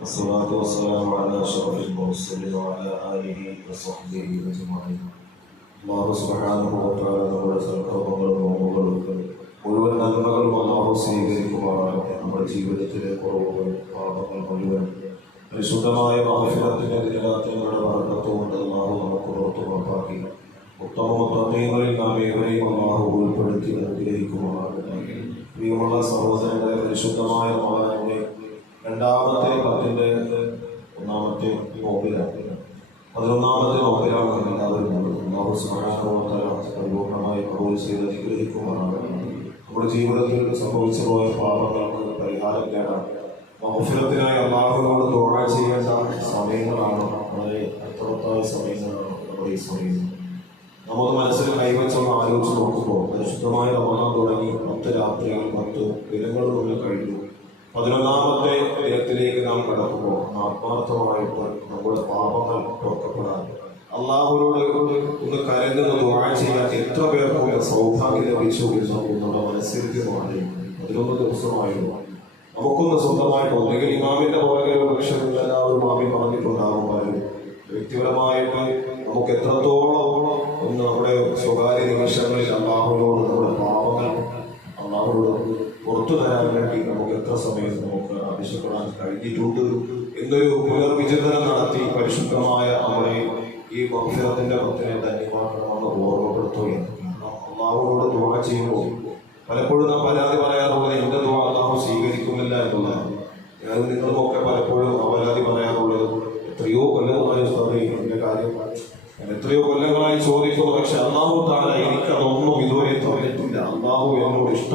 والصلاة والسلام على أشرف المرسلين وعلى آله وصحبه أجمعين അള്ളാഹു സുബ്ഹാനഹു വ തആല നമ്മുടെ സൽക്കർമ്മങ്ങളും നോമ്പുകളും മുഴുവൻ നന്മകളും അള്ളാഹു സ്വീകരിക്കുമാറാകട്ടെ നമ്മുടെ ജീവിതത്തിലെ കുറവുകൾ പാപങ്ങൾ മുഴുവൻ പരിശുദ്ധമായ മഹഫിറത്തിന്റെ ദിനരാത്രങ്ങളുടെ വർഗത്തുകൊണ്ട് അള്ളാഹു നമുക്ക് പുറത്തു ഉറപ്പാക്കി ഉത്തമ മുത്തീങ്ങളിൽ നാം ഏവരെയും അള്ളാഹു ഉൾപ്പെടുത്തി അനുഗ്രഹിക്കുമാറാകട്ടെ പ്രിയമുള്ള സഹോദരങ്ങളെ പരിശുദ്ധമായ മഹാനെ രണ്ടാമത്തെ പത്തിന്റെ ഒന്നാമത്തെ നോമ്പിലാണ് പതിനൊന്നാമത്തെ നോമ്പിലാണ് എല്ലാവരും വ തആല പരിപൂർണമായി കബൂൽ ചെയ്ത് അനുഗ്രഹിക്കുമാറാകട്ടെ. നമ്മുടെ ജീവിതത്തിൽ സംഭവിച്ചു പോയ പാപങ്ങൾക്ക് പരിഹാരം തേടാം മൗഫിറത്തിനായി അള്ളാഹുവിനോട് ദുആ ചെയ്യേണ്ട സമയങ്ങളാണ്. വളരെ അർത്ഥവത്തായ സമയങ്ങളാണ് നമ്മുടെ ഈ സമയം. നമുക്ക് മനസ്സിൽ കൈവച്ചൊന്ന് ആലോചിച്ച് നോക്കുമ്പോൾ പരിശുദ്ധമായ റമദാൻ തുടങ്ങി പത്ത് രാത്രികൾ പത്ത് ദിനങ്ങൾ നമ്മൾ കഴിഞ്ഞു. പതിനൊന്നാമത്തെ ദിനത്തിലേക്ക് നാം കടക്കുമ്പോൾ ആത്മാർത്ഥമായിട്ട് നമ്മുടെ പാപങ്ങൾ തുറക്കപ്പെടാൻ അള്ളാഹുരോട് ഒന്ന് കരഞ്ഞൊന്ന് ദുആ ചെയ്യാൻ എത്ര പേർക്ക് സൗഭാഗ്യം ലഭിച്ചു എന്ന് നമ്മുടെ മനസ്സിലേക്ക് പതിനൊന്ന് ദിവസമായിരുന്നു നമുക്കൊന്ന് സ്വന്തമായിട്ട് ഒന്നുകിൽ ഇമാമിന്റെ പുറകെ പക്ഷേ എല്ലാവരും മാമി പറഞ്ഞിട്ടുണ്ടാകും പലരും. വ്യക്തിപരമായിട്ട് നമുക്ക് എത്രത്തോളം ഒന്ന് നമ്മുടെ സ്വകാര്യ നിമിഷങ്ങളിൽ പുറത്തു തരാൻ വേണ്ടി നമുക്ക് എത്ര സമയം നമുക്ക് ആവശ്യപ്പെടാൻ കഴിഞ്ഞിട്ടുണ്ട്? എന്നൊരു പുനർവിചിന്തനം നടത്തി പരിശുദ്ധമായ അവളെ ഈ ഭക്ഷ്യത്തിന്റെ പത്തിനെ ധന്യമാക്കണമെന്ന് ഓർമ്മപ്പെടുത്തുകയാണ് കാരണം അള്ളാഹുവിനോട് ദുആ ചെയ്യുമ്പോൾ പലപ്പോഴും നാം പരാതി പറയാറുള്ളത് എന്റെ ദുആ അള്ളാഹു സ്വീകരിക്കുന്നില്ല എന്നുള്ളതാണ് ഞാൻ നിങ്ങളുമൊക്കെ പലപ്പോഴും ആ പരാതി പറയാറുള്ളത് എത്രയോ കൊല്ലങ്ങളായി ഉസ്താദേ എന്റെ കാര്യം ഞാൻ എത്രയോ കൊല്ലങ്ങളായി ചോദിക്കുന്നു പക്ഷെ അള്ളാഹു താല എനിക്കതൊന്നും ഇതുവരെ തന്നിട്ടില്ല അള്ളാഹു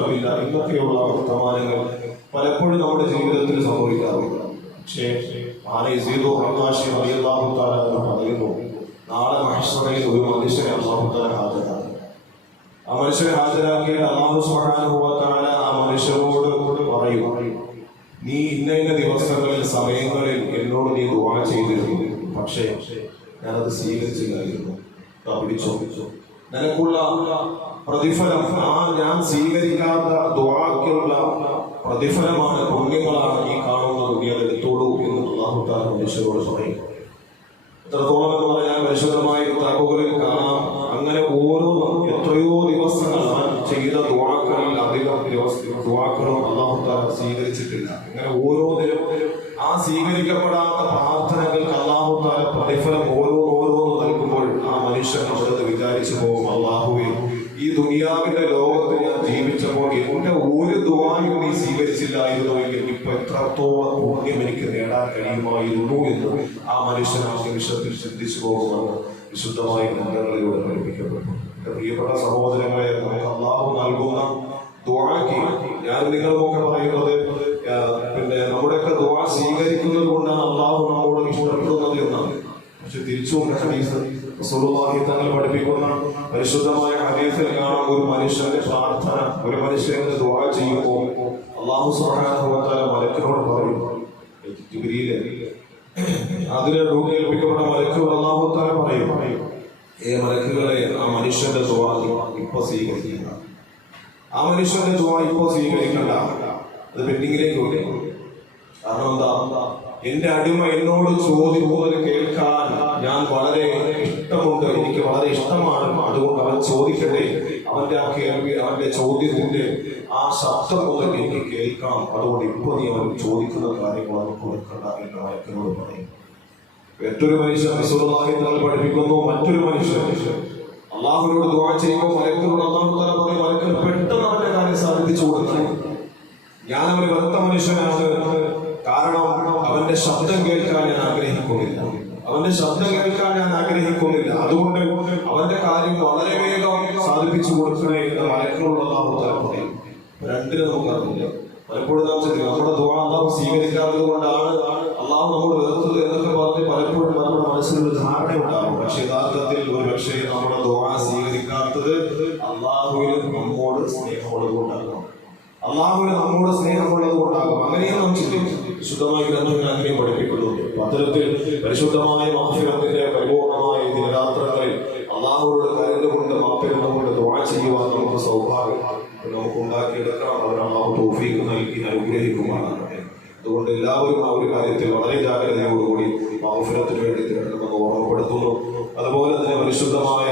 ഇഷ്ടമില്ല എന്നൊക്കെയുള്ള വർത്തമാനങ്ങൾ പലപ്പോഴും നമ്മുടെ ജീവിതത്തിൽ സംഭവിക്കാറുണ്ട്. പക്ഷേ ആനെ സീതോ പ്രകാശി അള്ളാഹു താല എന്ന് പറയുന്നു നാളെ മഹേശ്വരയിൽ ഒരു മനുഷ്യനെ അള്ളാഹു താല ഹാജരാണ് ആ മനുഷ്യനെ ഹാജരാക്കിയിട്ട് അള്ളാഹു സുബ്ഹാനഹുവതആല ആ മനുഷ്യരോട് പറയും നീ ഇന്ന ഇന്ന ദിവസങ്ങളിൽ സമയങ്ങളിൽ എന്നോട് നീ ദുആ ചെയ്തിരുന്നു. പക്ഷേ ഞാനത് സ്വീകരിച്ചില്ലായിരുന്നു. പിടിച്ചോ. നിനക്കുള്ള പ്രതിഫലം. ആ ഞാൻ സ്വീകരിക്കാത്ത ദുവാക്കുള്ള പ്രതിഫലമാണ് പുണ്യങ്ങളാണ് ഈ കാണുന്നത്. നീ അത് എടുത്തോളൂ എന്ന് അള്ളാഹുത്താൻ മനുഷ്യരോട് പറയും. എത്രത്തോളം എന്ന് പറഞ്ഞാൽ പരിശുദ്ധമായ തകവലിൽ കാണാം. അങ്ങനെ ഓരോ എത്രയോ ദിവസങ്ങൾ ചെയ്ത ദുവാക്കളിൽ അധികം ദിവസം ദുവാക്കളും അള്ളാഹുത്താൻ സ്വീകരിച്ചിട്ടില്ല. അങ്ങനെ ഓരോ ദിനം ആ സ്വീകരിക്കപ്പെടാത്ത പ്രാർത്ഥനകൾക്ക് ദുനിയാവിന്റെ ലോകത്ത് ഞാൻ ജീവിച്ചപ്പോൾ എന്റെ ഒരു ദുവായും നീ സ്വീകരിച്ചില്ലായിരുന്നുവെങ്കിൽ ഇപ്പൊ എത്രത്തോളം ഭാഗ്യം എനിക്ക് നേടാൻ കഴിയുമായിരുന്നു എന്ന് ആ മനുഷ്യൻ ആ നിമിഷത്തിൽ ചിന്തിച്ചു പോകുമെന്ന് വിശുദ്ധമായ ഗ്രന്ഥങ്ങളിലൂടെ പഠിപ്പിക്കപ്പെട്ടു. പ്രിയപ്പെട്ട സഹോദരങ്ങളെ നമുക്ക് അള്ളാഹു നൽകുന്ന ദുആക്ക് ഞാൻ നിങ്ങളുമൊക്കെ പറയുന്നത് പിന്നെ നമ്മുടെയൊക്കെ ദുആ സ്വീകരിക്കുന്നത് കൊണ്ടാണ് അള്ളാഹു നമ്മോട് ഇഷ്ടപ്പെടുന്നത് എന്നാണ്. പക്ഷെ തിരിച്ചു ഹദീസ് തങ്ങൾ പഠിപ്പിക്കുന്ന പരിശുദ്ധമായ ഹദീസിൽ കാണാം. ഒരു മനുഷ്യന്റെ പ്രാർത്ഥന ഒരു മനുഷ്യന്റെ ദുആ ചെയ്യുമ്പോൾ അള്ളാഹു സുബ്ഹാനഹു വ തആല മലക്കിനോട് പറയും ജിബ്രീലെ അതിനെ ഡ്യൂട്ടി ഏൽപ്പിക്കപ്പെട്ട അള്ളാഹു തആല പറയും ഏ മലക്കുകളെ ആ മനുഷ്യന്റെ ദുആ ഇപ്പൊ സ്വീകരിക്കുക ആ മനുഷ്യന്റെ ദുആ ഇപ്പൊ സ്വീകരിക്കണ്ട. അത് പെൻഡിങ്ങിലേക്ക് കാരണം എന്താ? എന്റെ അടിമ എന്നോട് ചോദിക്കുന്നത് കേൾക്കാൻ ഞാൻ വളരെ ഇഷ്ടമുണ്ട്. എനിക്ക് വളരെ ഇഷ്ടമാണ്. അതുകൊണ്ട് അവൻ ചോദിക്കട്ടെ. അവന്റെ ആ കേൾവി അവന്റെ ചോദ്യത്തിന്റെ ആ ശബ്ദം മുതൽ എനിക്ക് കേൾക്കാം. അതുകൊണ്ട് ഇപ്പൊ നീ അവൻ ചോദിക്കുന്ന കാര്യങ്ങൾ അവൻ കൊടുക്കണ്ട എന്ന് വായിക്കുന്നത് പറയും. മറ്റൊരു മനുഷ്യൻ റസൂലുള്ളാഹി തങ്ങൾ പഠിപ്പിക്കുന്നു. മറ്റൊരു മനുഷ്യൻ അള്ളാഹുവിനോട് ദുവാ ചെയ്യുമ്പോൾ മലയത്തിനോട് അള്ളാഹു മലക്കൻ പെട്ടെന്ന് അവന്റെ കാര്യം സാധിപ്പിച്ചു കൊടുക്കണം. ഞാൻ വെറുത്ത മനുഷ്യനാണ്. കാരണം അവന്റെ ശബ്ദം കേൾക്കാൻ ഞാൻ ആഗ്രഹിക്കുന്നില്ല. അവന്റെ ശബ്ദം കേൾക്കാൻ ഞാൻ ആഗ്രഹിക്കുന്നില്ല. അതുകൊണ്ട് അവന്റെ കാര്യം വളരെ വേഗം സാധിപ്പിച്ചു കൊടുക്കണേ എന്ന പറയും രണ്ടിന് നമുക്ക് പലപ്പോഴും നാം ചിന്തിക്കും നമ്മുടെ അള്ളാഹു സ്വീകരിക്കാത്തത് കൊണ്ടാണ് അള്ളാഹു നമ്മോട് അള്ളാഹുവിന് നമ്മോട് സ്നേഹമുള്ളത് കൊണ്ടാകും. അങ്ങനെയും നാം ചിന്തിക്കും വിശുദ്ധമായ ഗ്രന്ഥങ്ങൾ അങ്ങനെയും പഠിപ്പിക്കുന്നുണ്ട് അത്തരത്തിൽ പരിശുദ്ധമായ മാഫിറത്തിന്റെ പരിപൂർണമായ ദിനരാത്രങ്ങളിൽ അള്ളാഹുവിനോട് കരുതുകൊണ്ട് മാപ്പിരുന്നുകൊണ്ട് ദുആ ചെയ്യുവാൻ നമുക്ക് സൗഭാഗ്യം നമുക്ക് ഉണ്ടാക്കിയെടുക്കാം അവർ അള്ളാഹു തൗഫീഖ് നൽകി അനുഗ്രഹിക്കുമാണ് അതുകൊണ്ട് എല്ലാവരും ആ ഒരു കാര്യത്തിൽ വളരെ ജാഗ്രതയോടുകൂടി മാഫിരത്തിന് വേണ്ടി തിരഞ്ഞെടുക്കുന്നത് ഓർമ്മപ്പെടുത്തുന്നു. അതുപോലെ തന്നെ പരിശുദ്ധമായ